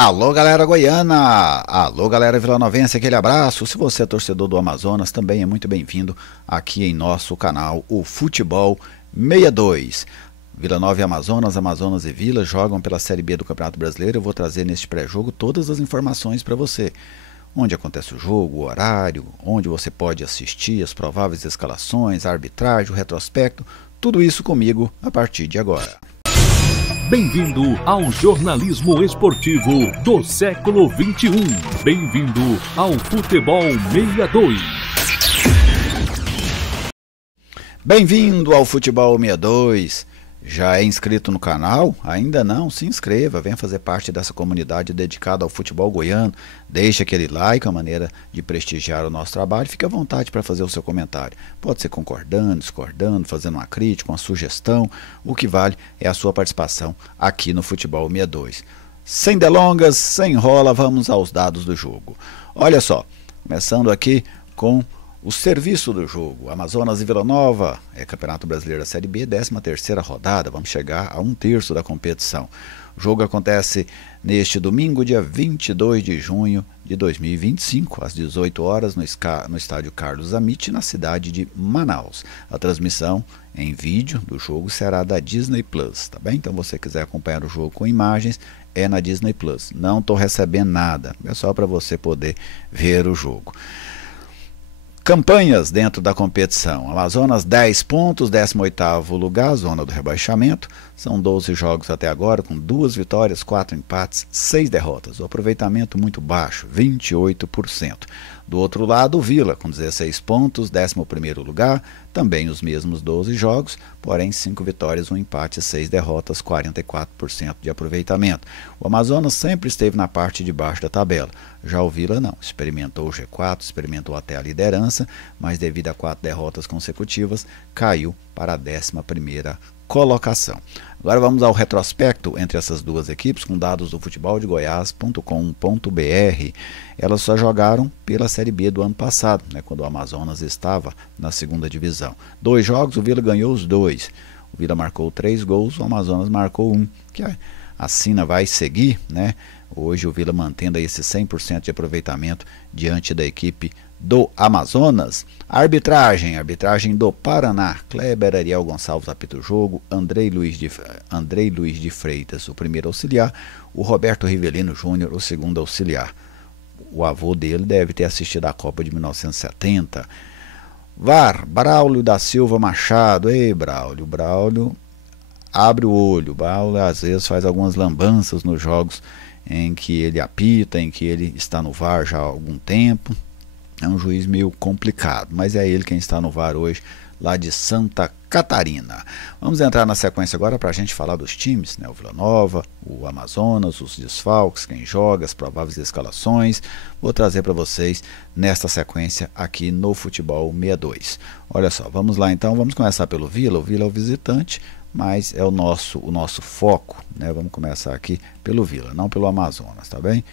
Alô galera goiana, alô galera vilanovense, aquele abraço. Se você é torcedor do Amazonas, também é muito bem-vindo aqui em nosso canal, o Futebol 62. Vila Nova e Amazonas, Amazonas e Vila jogam pela Série B do Campeonato Brasileiro. Eu vou trazer neste pré-jogo todas as informações para você. Onde acontece o jogo, o horário, onde você pode assistir, as prováveis escalações, a arbitragem, o retrospecto, tudo isso comigo a partir de agora. Bem-vindo ao jornalismo esportivo do século XXI. Bem-vindo ao Futebol 62. Bem-vindo ao Futebol 62. Já é inscrito no canal? Ainda não? Se inscreva, venha fazer parte dessa comunidade dedicada ao futebol goiano. Deixe aquele like, a maneira de prestigiar o nosso trabalho. Fique à vontade para fazer o seu comentário. Pode ser concordando, discordando, fazendo uma crítica, uma sugestão. O que vale é a sua participação aqui no Futebol 62. Sem delongas, sem enrola, vamos aos dados do jogo. Olha só, começando aqui com o serviço do jogo. Amazonas e Vila Nova, Campeonato Brasileiro da Série B, 13ª rodada, vamos chegar a 1/3 da competição. O jogo acontece neste domingo, dia 22 de junho de 2025, às 18 horas, no estádio Carlos Amit, na cidade de Manaus. A transmissão em vídeo do jogo será da Disney Plus, tá bem? Então, se você quiser acompanhar o jogo com imagens, é na Disney Plus. Não estou recebendo nada, é só para você poder ver o jogo. Campanhas dentro da competição. Amazonas 10 pontos, 18º lugar, zona do rebaixamento. São 12 jogos até agora, com 2 vitórias, 4 empates, 6 derrotas. O aproveitamento muito baixo, 28%. Do outro lado, o Vila, com 16 pontos, 11º lugar, também os mesmos 12 jogos, porém 5 vitórias, 1 empate, 6 derrotas, 44% de aproveitamento. O Amazonas sempre esteve na parte de baixo da tabela. Já o Vila não, experimentou o G4, experimentou até a liderança, mas devido a 4 derrotas consecutivas, caiu para a 11ª colocação. Agora vamos ao retrospecto entre essas duas equipes com dados do futeboldegoias.com.br. Elas só jogaram pela Série B do ano passado, quando o Amazonas estava na 2ª divisão. 2 jogos, o Vila ganhou os 2. O Vila marcou 3 gols, o Amazonas marcou 1. Que a sina vai seguir, Hoje o Vila mantendo aí esse 100% de aproveitamento diante da equipe do Amazonas. Arbitragem do Paraná. Kleber Ariel Gonçalves apita o jogo, Andrei Luiz de Freitas, o primeiro auxiliar, o Roberto Rivelino Júnior, o segundo auxiliar. O avô dele deve ter assistido a Copa de 1970. VAR, Braulio da Silva Machado. Ei, Braulio abre o olho. Braulio às vezes faz algumas lambanças nos jogos em que ele apita, em que ele está no VAR já há algum tempo. É um juiz meio complicado, mas é ele quem está no VAR hoje, lá de Santa Catarina. Vamos entrar na sequência agora para a gente falar dos times, o Vila Nova, o Amazonas, os desfalques, quem joga, as prováveis escalações. Vou trazer para vocês nesta sequência aqui no Futebol 62. Olha só, vamos lá então, vamos começar pelo Vila. O Vila é o visitante, mas é o nosso foco, Vamos começar aqui pelo Vila, não pelo Amazonas, tá bem?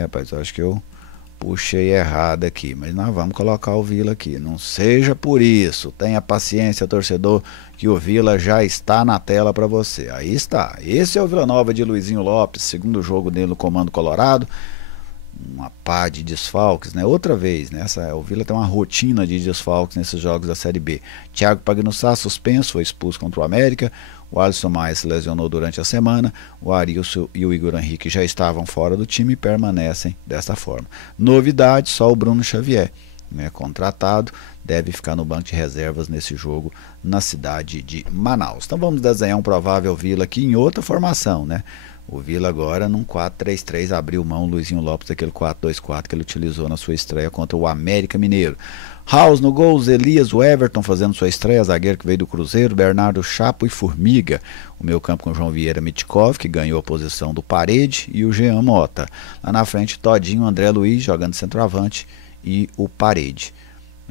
Rapaz, eu acho que eu puxei errado aqui, mas nós vamos colocar o Vila aqui. Não seja por isso, tenha paciência, torcedor, que o Vila já está na tela para você. Aí está, esse é o Vila Nova de Luizinho Lopes, segundo jogo dele no Comando Colorado. Uma pá de desfalques, outra vez, o Vila tem uma rotina de desfalques nesses jogos da Série B. Thiago Pagnussá suspenso, foi expulso contra o América. O Alisson Maia se lesionou durante a semana. O Arilson e o Igor Henrique já estavam fora do time e permanecem dessa forma. Novidade, só o Bruno Xavier, contratado, deve ficar no banco de reservas nesse jogo na cidade de Manaus. Então vamos desenhar um provável Vila aqui em outra formação, O Vila agora num 4-3-3 abriu mão Luizinho Lopes daquele 4-2-4 que ele utilizou na sua estreia contra o América Mineiro. House no gol, Elias, o Everton fazendo sua estreia, zagueiro que veio do Cruzeiro, Bernardo Chapo e Formiga. O meio campo com João Vieira Mitkov, que ganhou a posição do Parede, e o Jean Mota. Lá na frente, Todinho, André Luiz jogando centroavante e o Parede.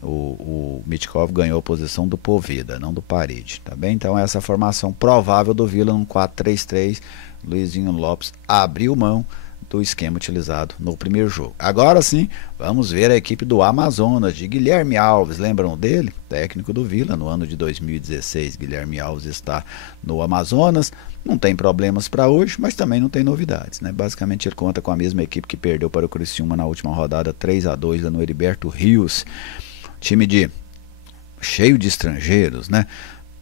O Mitkov ganhou a posição do Poveda, não do Parede, tá bem? Então essa é a formação provável do Vila num 4-3-3. Luizinho Lopes abriu mão do esquema utilizado no primeiro jogo. Agora sim, vamos ver a equipe do Amazonas, de Guilherme Alves. Lembram dele? Técnico do Vila no ano de 2016. Guilherme Alves está no Amazonas. Não tem problemas para hoje, mas também não tem novidades, né? Basicamente ele conta com a mesma equipe que perdeu para o Criciúma na última rodada, 3-2 lá no Heriberto Rios. Time cheio de estrangeiros, né?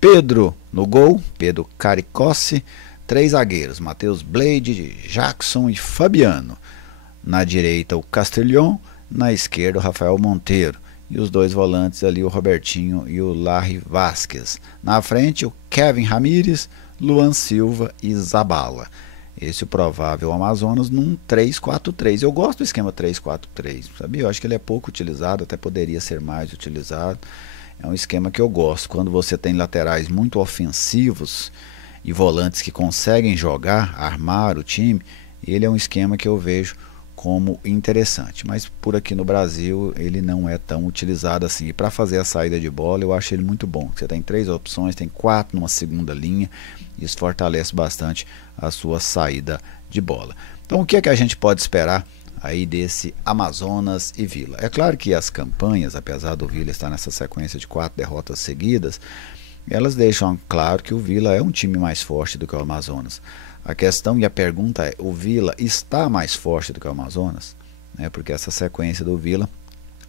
Pedro no gol, Pedro Caricossi. 3 zagueiros, Matheus Blade, Jackson e Fabiano. Na direita o Castelhon, na esquerda o Rafael Monteiro. E os 2 volantes ali, o Robertinho e o Larry Vasquez. Na frente o Kevin Ramírez, Luan Silva e Zabala. Esse é o provável Amazonas num 3-4-3. Eu gosto do esquema 3-4-3, sabia? Eu acho que ele é pouco utilizado, até poderia ser mais utilizado. É um esquema que eu gosto. Quando você tem laterais muito ofensivos e volantes que conseguem jogar, armar o time, ele é um esquema que eu vejo como interessante. Mas por aqui no Brasil ele não é tão utilizado assim. E para fazer a saída de bola eu acho ele muito bom. Você tem 3 opções, tem 4 numa segunda linha. Isso fortalece bastante a sua saída de bola. Então o que é que a gente pode esperar aí desse Amazonas e Vila? É claro que as campanhas, apesar do Vila estar nessa sequência de 4 derrotas seguidas, elas deixam claro que o Vila é um time mais forte do que o Amazonas. A questão e a pergunta é, o Vila está mais forte do que o Amazonas? Porque essa sequência do Vila,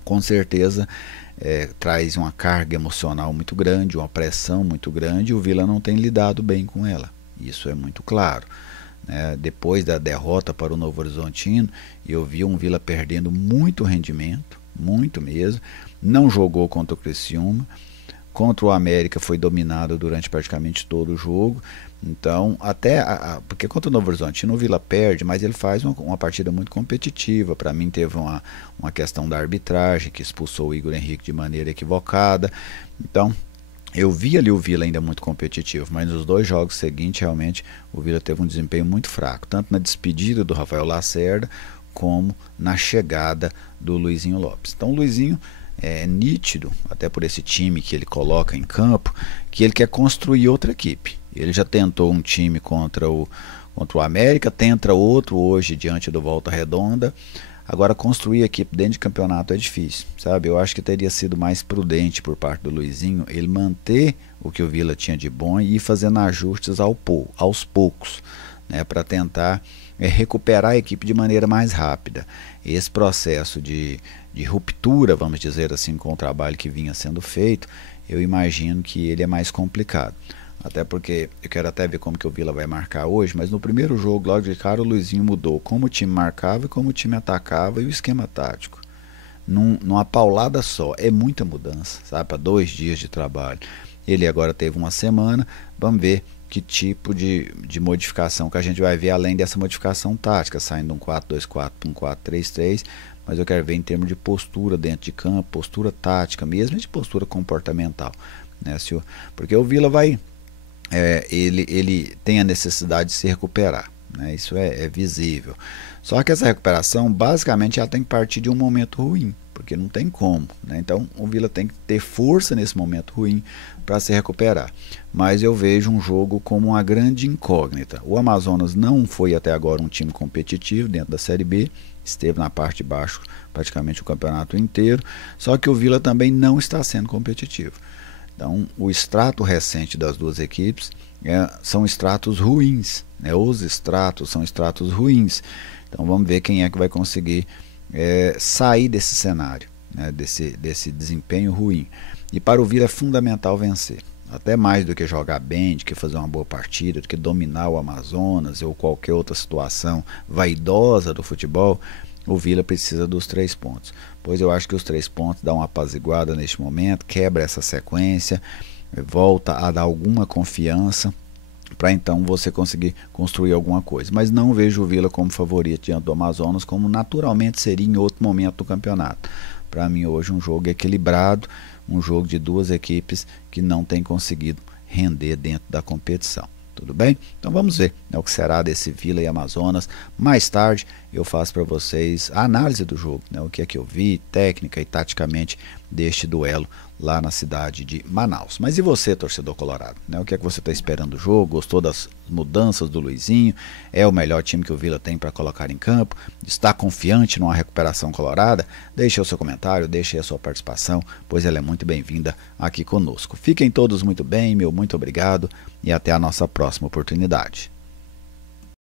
com certeza, traz uma carga emocional muito grande, uma pressão muito grande, e o Vila não tem lidado bem com ela. Isso é muito claro. Depois da derrota para o Novo Horizontino, eu vi um Vila perdendo muito rendimento, muito mesmo. Não jogou contra o Criciúma. Contra o América foi dominado durante praticamente todo o jogo. Então, porque contra o Novo Horizontino o Vila perde, mas ele faz uma partida muito competitiva. Para mim teve uma questão da arbitragem, que expulsou o Igor Henrique de maneira equivocada. Então, eu vi ali o Vila ainda muito competitivo, mas nos 2 jogos seguintes, realmente, o Vila teve um desempenho muito fraco, tanto na despedida do Rafael Lacerda, como na chegada do Luizinho Lopes. Então, o Luizinho é nítido, até por esse time que ele coloca em campo, que ele quer construir outra equipe. Ele já tentou um time contra o América, tenta outro hoje diante do Volta Redonda. Agora construir equipe dentro de campeonato é difícil, sabe? Eu acho que teria sido mais prudente por parte do Luizinho ele manter o que o Vila tinha de bom e ir fazendo ajustes aos poucos, para tentar recuperar a equipe de maneira mais rápida. Esse processo de ruptura, vamos dizer assim, com o trabalho que vinha sendo feito, eu imagino que ele é mais complicado. Até porque eu quero até ver como que o Vila vai marcar hoje, mas no primeiro jogo, logo de cara, o Luizinho mudou como o time marcava e como o time atacava e o esquema tático. Numa paulada só, é muita mudança, sabe? Para 2 dias de trabalho. Ele agora teve uma semana, vamos ver que tipo de modificação que a gente vai ver além dessa modificação tática, saindo de um 4-2-4 para um 4-3-3, mas eu quero ver em termos de postura dentro de campo, postura tática, mesmo de postura comportamental, porque o Vila ele tem a necessidade de se recuperar, isso é visível. Só que essa recuperação, basicamente, ela tem que partir de um momento ruim, porque não tem como, Então o Vila tem que ter força nesse momento ruim para se recuperar. Mas eu vejo um jogo como uma grande incógnita. O Amazonas não foi até agora um time competitivo dentro da Série B, esteve na parte de baixo praticamente o campeonato inteiro, só que o Vila também não está sendo competitivo. Então, o extrato recente das 2 equipes são extratos ruins, os extratos são extratos ruins. Então, vamos ver quem é que vai conseguir sair desse cenário, desse desempenho ruim. E para o Vila é fundamental vencer, até mais do que jogar bem, do que fazer uma boa partida, do que dominar o Amazonas ou qualquer outra situação vaidosa do futebol. O Vila precisa dos 3 pontos, pois eu acho que os 3 pontos dão uma apaziguada neste momento, quebra essa sequência, volta a dar alguma confiança para então você conseguir construir alguma coisa. Mas não vejo o Vila como favorito diante do Amazonas, como naturalmente seria em outro momento do campeonato. Para mim hoje um jogo equilibrado, um jogo de 2 equipes que não têm conseguido render dentro da competição. Tudo bem? Então vamos ver o que será desse Vila e Amazonas mais tarde eu faço para vocês a análise do jogo, né? O que é que eu vi, técnica e taticamente deste duelo lá na cidade de Manaus. Mas e você, torcedor colorado, né? O que é que você está esperando do jogo? Gostou das mudanças do Luizinho? É o melhor time que o Vila tem para colocar em campo? Está confiante numa recuperação colorada? Deixe o seu comentário, deixe a sua participação, pois ela é muito bem-vinda aqui conosco. Fiquem todos muito bem, meu muito obrigado e até a nossa próxima oportunidade.